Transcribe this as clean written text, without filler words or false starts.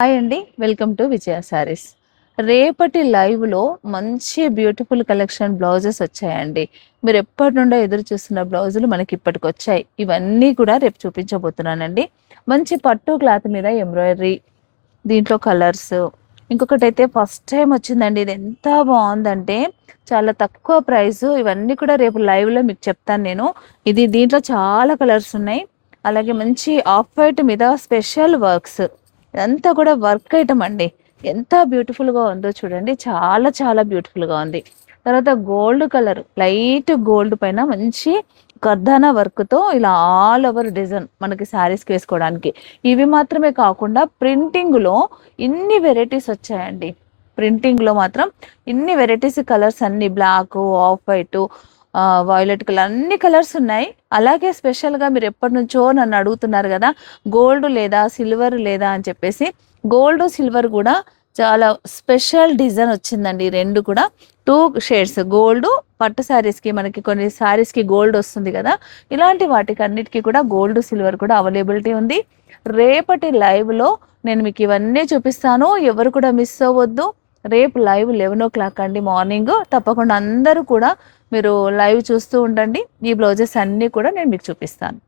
Hi అండి. Welcome to విజయ శారీస్. రేపటి లైవ్‌లో మంచి బ్యూటిఫుల్ కలెక్షన్ బ్లౌజెస్ వచ్చాయండి. మీరు ఎప్పటి నుండో ఎదురు చూస్తున్న బ్లౌజులు మనకి ఇప్పటికొచ్చాయి. ఇవన్నీ కూడా రేపు చూపించబోతున్నానండి. మంచి పట్టు క్లాత్ మీద ఎంబ్రాయిడరీ, దీంట్లో కలర్స్. ఇంకొకటైతే ఫస్ట్ టైమ్ వచ్చిందండి. ఇది ఎంత బావుందంటే చాలా తక్కువ ప్రైసు. ఇవన్నీ కూడా రేపు లైవ్‌లో మీకు చెప్తాను నేను. దీంట్లో చాలా కలర్స్ ఉన్నాయి. అలాగే మంచి ఆఫ్ వైట్ మీద స్పెషల్ వర్క్స్. ఇదంతా కూడా వర్క్ ఐటమ్ అండి. ఎంత బ్యూటిఫుల్‌గా ఉందో చూడండి. చాలా చాలా బ్యూటిఫుల్‌గా ఉంది. తర్వాత గోల్డ్ కలర్, లైట్ గోల్డ్ పైన మంచి కర్దానా వర్క్‌తో ఇలా ఆల్ ఓవర్ డిజైన్ మనకి శారీస్‌కి వేసుకోవడానికి. ఇవి మాత్రమే కాకుండా ప్రింటింగ్‌లో ఇన్ని వెరైటీస్ వచ్చాయండి. ప్రింటింగ్‌లో మాత్రం ఇన్ని వెరైటీస్ కలర్స్ అన్ని black, off white, violet colour అన్ని కలర్స్ ఉన్నాయి. అలాగే స్పెషల్‌గా మీరు ఎప్పటినుంచో నన్ను అడుగుతున్నారు గదా! గోల్డ్ లేదా సిల్వర్ లేదా అని చెప్పేసి. గోల్డ్, సిల్వర్ కూడా చాలా స్పెషల్ డిజైన్ వచ్చిందండి. ఈ 2 కూడా 2 షేడ్స్ గోల్డ్. పట్టు శారీస్‌కి మనకి కొన్ని శారీస్‌కి గోల్డ్ వస్తుంది కదా! ఇలాంటి వాటికి అన్నిటికి కూడా గోల్డ్, సిల్వర్ కూడా అవైలబిలిటీ ఉంది. రేపటి లైవ్‌లో నేను మీకు ఇవన్నీ చూపిస్తాను. ఎవరు కూడా మిస్ అవ్వద్దు. రేపు లైవ్ 11:00 అండి మార్నింగ్. తప్పకుండా అందరూ కూడా మీరు లైవ్ చూస్తూ ఉండండి. ఈ బ్లౌజెస్ అన్నీ కూడా నేను మీకు చూపిస్తాను.